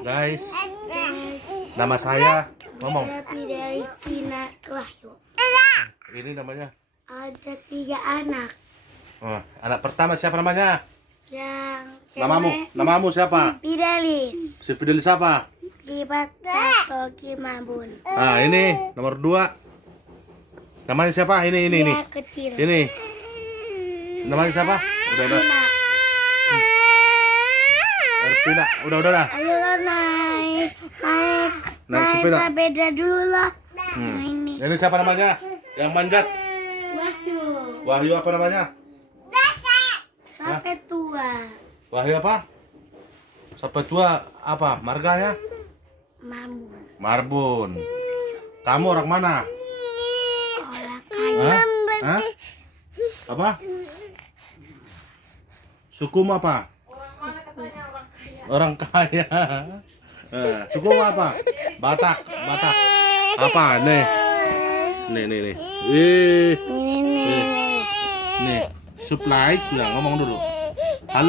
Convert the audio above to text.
Guys, nama saya ngomong. Dari Pina Wahyu. Ini namanya. Ada 3 anak. Oh, anak pertama siapa namanya? Yang Namamu siapa? Fidelis. Si Fidelis siapa? Kibat Tato Kimabun. Ah, ini nomor 2. Namanya siapa? Ini. Dia kecil. Ini. Namanya siapa? Udah. Erpina, udah. Ayo naik sepeda dulu lah. Nah, ini Ini siapa namanya? Yang manjat. Wahyu. Wahyu apa namanya? Sampai tua. Wahyu apa? Sampai tua apa? Marganya? Mamun. Marbun. Kamu orang mana? Orang kaya. Hah? Apa? Sukumu apa? Orang kaya. Sukumu apa? Batak. Apa? Nih. Nih. Nih. Supply, ngomong dulu. Halo.